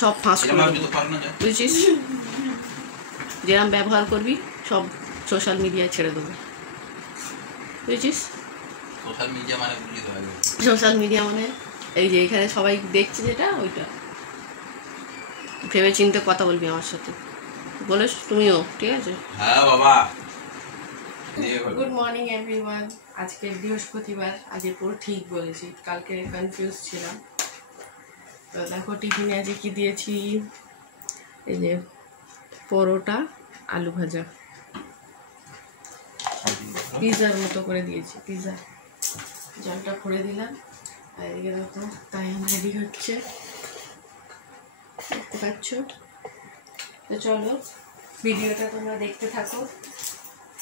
সব ফাঁস করে দেবো, বুঝেছিস? যেরকম ব্যবহার করবি সব সোশ্যাল মিডিয়ায় ছেড়ে দেবো, বুঝেছিস? সোশ্যাল মিডিয়া মানে এই যে এখানে সবাই দেখছে যেটা, ওইটা ভেবে চিন্তে কথা বলবি আমার সাথে, বলে তুমিও, ঠিক আছে? হ্যাঁ বাবা। Good morning everyone. আজকে বৃহস্পতিবার, আজকে পুরো ঠিক বলেছি, কালকে কনফিউজ ছিলাম। তো দেখো টিফিনে আজকে কি দিয়েছি, এই যে পরোটা আলু ভাজা, পিৎজার মতো করে দিয়েছি, পিৎজা। জলটা করে দিলাম, আর এদিকে দেখো তাই রেডি হচ্ছে, দেখতে পাচ্ছ। তো চলো ভিডিওটা তোমরা দেখতে থাকো,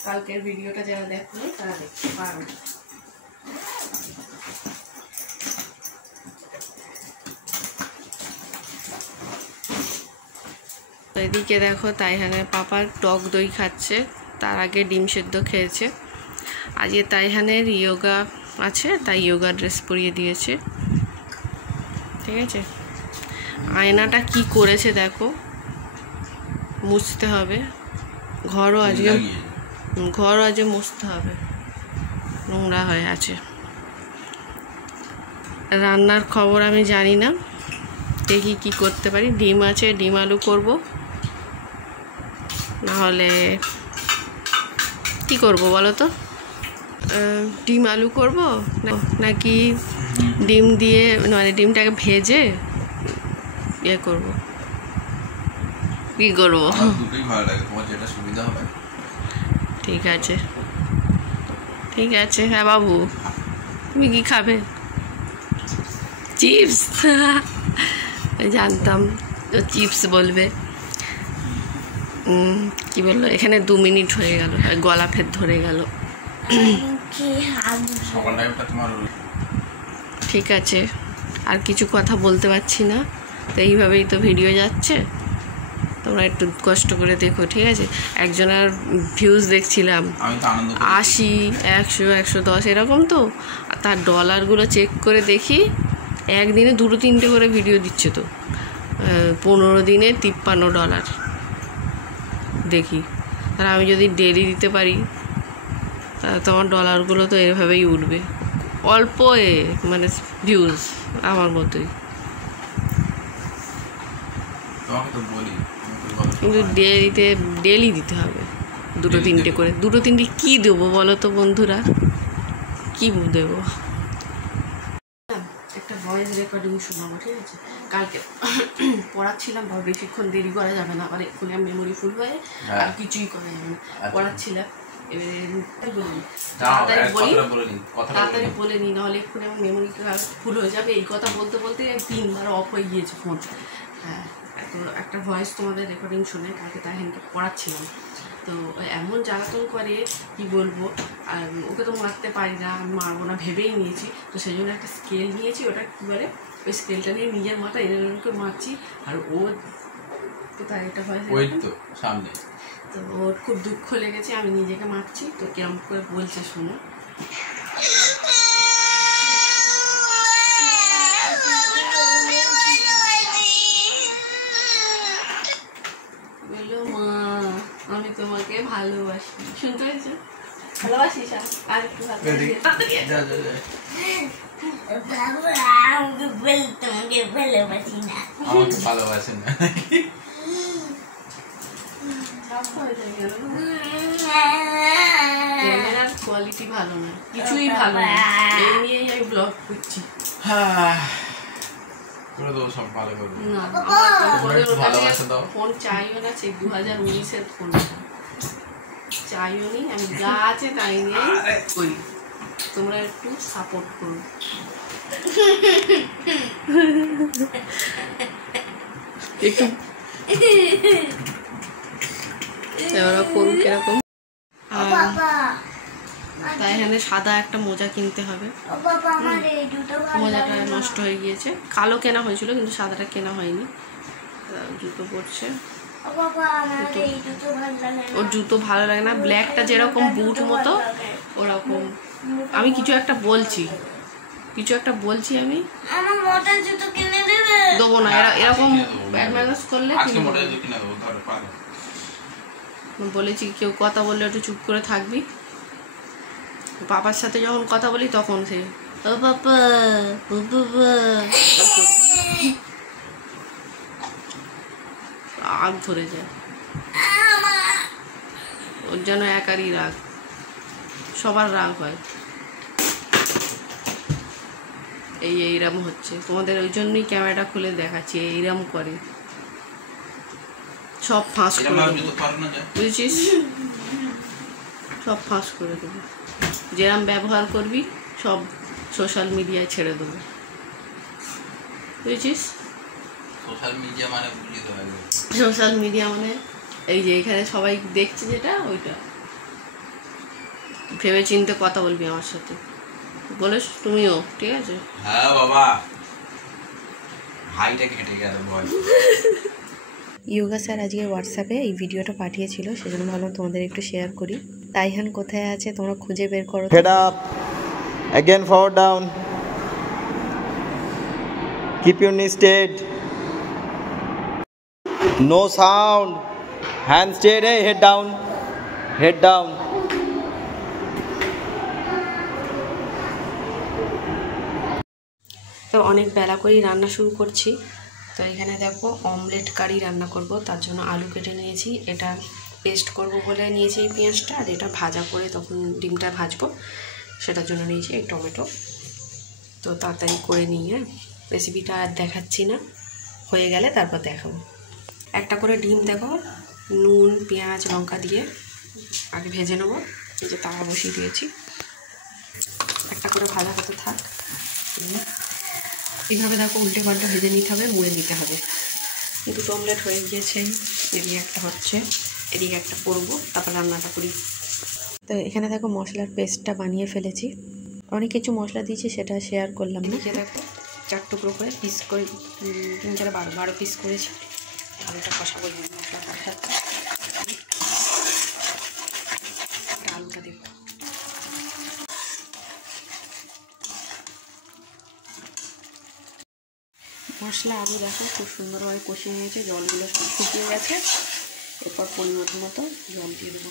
কালকের ভিডিওটা যারা দেখো তারা দেখতে পারো। তো এদিকে দেখো তাইহানের পাপা টক দই খাচ্ছে, তার আগে ডিম সেদ্ধ খেয়েছে। আজকে তাইহানের ইয়োগা আছে, তাই ইয়োগা ড্রেস পরিয়ে দিয়েছে, ঠিক আছে? আয়নাটা কি করেছে দেখো, মুছতে হবে, ঘরও আজকে মুছতে হবে, নোংরা হয়ে আছে। রান্নার খবর আমি জানি না, দেখি কি করতে পারি। ডিম আছে, ডিম আলু করব, নাহলে কি করব বলো তো? ডিম আলু করব নাকি ডিম দিয়ে, মানে ডিমটাকে ভেজে ইয়ে করব, কি করবো? ঠিক আছে, ঠিক আছে। হ্যাঁ বাবু, তুমি কি খাবে? চিপস? জানতাম তো চিপস বলবে। কি বললো? এখানে 2 মিনিট হয়ে গেল, গলা ফের ধরে গেল। ঠিক আছে, আর কিছু কথা বলতে পারছি না, তো এইভাবেই তো ভিডিও যাচ্ছে, তোমরা একটু কষ্ট করে দেখো, ঠিক আছে? একজনের ভিউজ দেখছিলাম 80, 100, 110 এরকম, তো তার ডলারগুলো চেক করে দেখি একদিনে 2-3টে করে ভিডিও দিচ্ছে, তো 15 দিনে $53 দেখি। আর আমি যদি ডেলি দিতে পারি তাহলে তোমার ডলারগুলো তো এভাবেই উঠবে, অল্প মানে ভিউজ আমার মতোই। কিন্তু ডেলি দিতে হবে 2-3টে করে। 2-3টে কী দেবো বলো তো বন্ধুরা, কী দেবো? একটা ভয়েস রেকর্ডিং শোনাবো, ঠিক আছে? কালকে পড়াচ্ছিলাম, বেশিক্ষণ দেরি করা যাবে না, আবার এক্ষুনি মেমোরি ফুল হয়ে আর কিছুই করা যাবে না। পড়াচ্ছিলাম, তাড়াতাড়ি বলে নি, নাহলে এক্ষুনি আমার মেমোরি ফুল হয়ে যাবে। এই কথা বলতে বলতে 3বার অফ হয়ে গিয়েছে ফোন। হ্যাঁ, তো একটা ভয়েস তোমাদের রেকর্ডিং শুনে কালকে তাহেনকে পড়াচ্ছিলাম, তো এমন জ্বালাতন করে কি বলবো। আর ওকে তো মারতে পারি না, আমি মারবো না ভেবেই নিয়েছি, তো সেই জন্য একটা স্কেল নিয়েছি, ওটা কী বলে, ওই স্কেলটা নিয়ে নিজের মাথা এরকমকে মারছি। আর ও তো তার এটা ভয়েস সামনে, তো ওর খুব দুঃখ লেগেছে, আমি নিজেকে মারছি, তো কেমন করে বলছে শোনো। বললো, মা আমি তোমাকে ভালোবাসি, শুনতে পেয়েছো? ভালোবাসিস? আর একটু ভালোবাসি না, ক্যামেরার কোয়ালিটি ভালো না, কিছুই ভালো না, এই নিয়েই আমি ব্লগ করছি। ফোন চাইও না, সে 2019-এর ফোন চাইও নি, আমি যা আছে তাই নিয়ে করি, তোমরা একটু সাপোর্ট করো। একটু এরকম কিরকম। তাই এখানে সাদা একটা মোজা কিনতে হবে, মোজাটা নষ্ট হয়ে গিয়েছে, কালো কেনা হয়েছিল কিন্তু সাদাটা কেনা হয়নি। জুতো পরছে, ওর জুতো ভালো লাগে না, ব্ল্যাকটা যেরকম বুট মতো ওরকম। আমি কিছু একটা বলছি আমি, আমার মোটা জুতো কিনে দেবে? দেবো না, এরকম ব্যাড ম্যানেজ করলে বলেছি কেউ কথা বললে একটু চুপ করে থাকবি। পাপার সাথে যখন কথা বলি তখন সে ও পাপা ও বাবা রাগ ধরে যায়, ওর যেন একারই রাগ, সবার রাগ হয়। এইরকম হচ্ছে তোমাদের, ওই জন্যই ক্যামেরাটা খুলে দেখাচ্ছি। এইরকম করে সব ফাঁস করে দেবো, বুঝেছিস? সব ফাঁস করে দেবো, যেরকম ব্যবহার করবি সব সোশ্যাল মিডিয়ায় ছেড়ে দেবো, বুঝেছিস? সোশ্যাল মিডিয়া মানে এই যে এখানে সবাই দেখছে যেটা, ওইটা ভেবে চিন্তে কথা বলবি আমার সাথে, বলিস তুমিও, ঠিক আছে? হ্যাঁ বাবা, হাইটা কেটে গেল বল। ইয়োগা স্যার আজকে হোয়াটসঅ্যাপে এই ভিডিওটা পাঠিয়েছিল, সেজন্য ভাবলাম তোমাদের একটু শেয়ার করি। তাইহান কোথায় আছে তোমরা খুঁজে বের করো। Head up, again forward down, keep your knee straight, no sound, hand straight, hey, head down, head down. তো অনেক বেলা করেই রান্না শুরু করছি। তো এখানে দেখো অমলেট কারি রান্না করব, তার জন্য আলু কেটে নিয়েছি, এটা পেস্ট করব বলে নিয়েছি এই পেঁয়াজটা, আর এটা ভাজা করে তখন ডিমটা ভাজবো সেটার জন্য নিয়েছি এই টমেটো। তো তাড়াতাড়ি করে নিয়ে রেসিপিটা আর দেখাচ্ছি না, হয়ে গেলে তারপর দেখাবো। একটা করে ডিম দেখো নুন পেঁয়াজ লঙ্কা দিয়ে আগে ভেজে নেবো, এই যে তাওয়া বসিয়ে দিয়েছি, একটা করে ভাজা হতে থাক। এইভাবে দেখো উল্টে পাল্টা ভেজে নিতে হবে, মুড়ে নিতে হবে। দুটো অমলেট হয়ে গিয়েছে, এদিকে একটা হচ্ছে, এদিকে একটা করবো, তারপর রান্নাটা করি। তো এখানে দেখো মশলার পেস্টটা বানিয়ে ফেলেছি, অনেক কিছু মশলা দিয়েছি সেটা শেয়ার করলাম না। এদিকে দেখো 4 টুকরো করে পিস করে 3 4 12 পিস করেছি। আলুটা কষাবো, মশলা কষাতে আলুটা দেখো মশলা আলু দেখো খুব সুন্দরভাবে কষিয়ে নিয়েছে, জলগুলো সব শুকিয়ে গেছে। এরপর পরিমাণ মতো জল দিয়ে দেবো।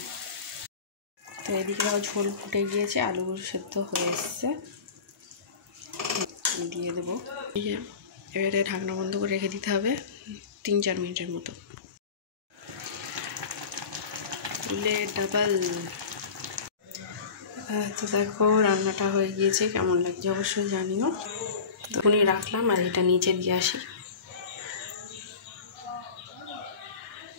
তো এদিকে আবার ঝোল ফুটে গিয়েছে, আলুগুলো সেদ্ধ হয়ে এসছে, দিয়ে দেবো। এবারে ঢাকনা বন্ধ করে রেখে দিতে হবে 3 4 মিনিটের মতো। ডাবল। তো দেখো রান্নাটা হয়ে গিয়েছে, কেমন লাগছে অবশ্যই জানিও। তখনই রাখলাম, আর এটা নিচে দিয়ে আসি।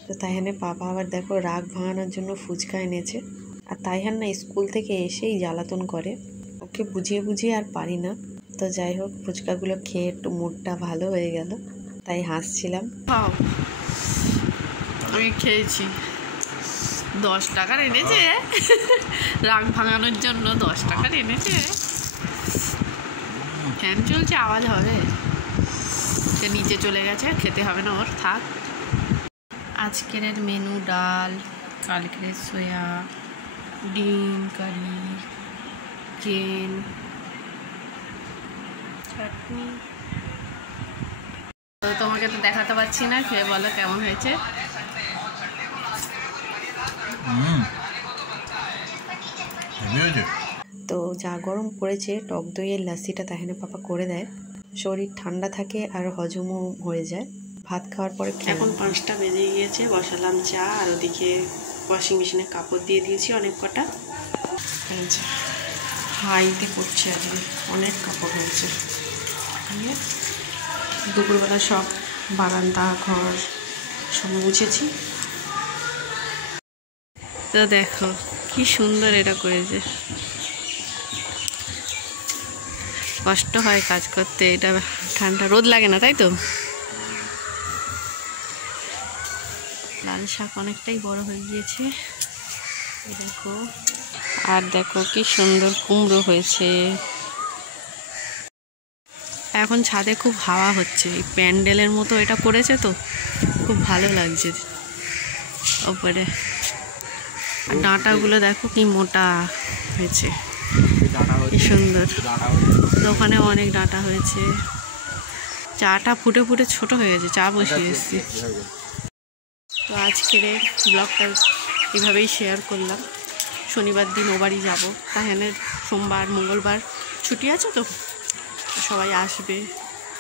তো তাইহানের পাপা আবার দেখো রাগ ভাঙানোর জন্য ফুচকা এনেছে, আর তাইহান না স্কুল থেকে এসেই জ্বালাতন করে, ওকে বুঝিয়ে বুঝিয়ে আর পারি না। তো যাই হোক ফুচকাগুলো খেয়ে একটু মুডটা ভালো হয়ে গেল, তাই হাসছিলাম। আমি খেয়েছি, 10 টাকার এনেছে, রাগ ভাঙানোর জন্য 10 টাকার এনেছে। ফ্যান চলছে, আওয়াজ হবে, সে নিচে চলে গেছে, খেতে হবে না ওর, থাক। আজকের মেনু ডাল, কালকের সোয়া, ডিম কারি, চিকেন, চাটনি। তো তোমাকে তো দেখাতে পারছি না, খেয়ে বলো কেমন হয়েছে। তো যা গরম পড়েছে, টক দইয়ের লাসিটা তাহিনের পাপা করে দেয়, শরীর ঠান্ডা থাকে আর হজমও হয়ে যায়। ভাত খাওয়ার পরে এখন 5টা বেজে গিয়েছে, বসালাম চা, আর ওদিকে ওয়াশিং মেশিনে কাপড় দিয়ে দিয়েছি অনেক কটা। হাইতে করছে, আজকে অনেক কাপড় হয়েছে। দুপুরবেলা সব বারান্দা ঘর সব মুছেছি। তো দেখো কি সুন্দর এটা করেছে, কষ্ট হয় কাজ করতে, এটা ঠান্ডা রোদ লাগে না, তাই তো। লাল শাক অনেকটাই বড় হয়ে গিয়েছে দেখো, আর দেখো কি সুন্দর কুমড়ো হয়েছে। এখন ছাদে খুব হাওয়া হচ্ছে, এই প্যান্ডেলের মতো এটা করেছে, তো খুব ভালো লাগছে ওপরে। আর ডাঁটাগুলো দেখো কি মোটা হয়েছে, কি সুন্দর। দোকানেও অনেক ডাঁটা হয়েছে, চাটা ফুটে ফুটে ছোট হয়ে গেছে, চা বসিয়ে এসেছি। তো আজকের ব্লগটা এভাবেই শেয়ার করলাম। শনিবার দিন ও বাড়ি যাবো, তাহলে সোমবার মঙ্গলবার ছুটি আছে, তো সবাই আসবে,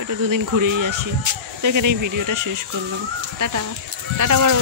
এটা 2 দিন ঘুরেই আসি। তো এখানে এই ভিডিওটা শেষ করলাম। টাটা টাটা বড়।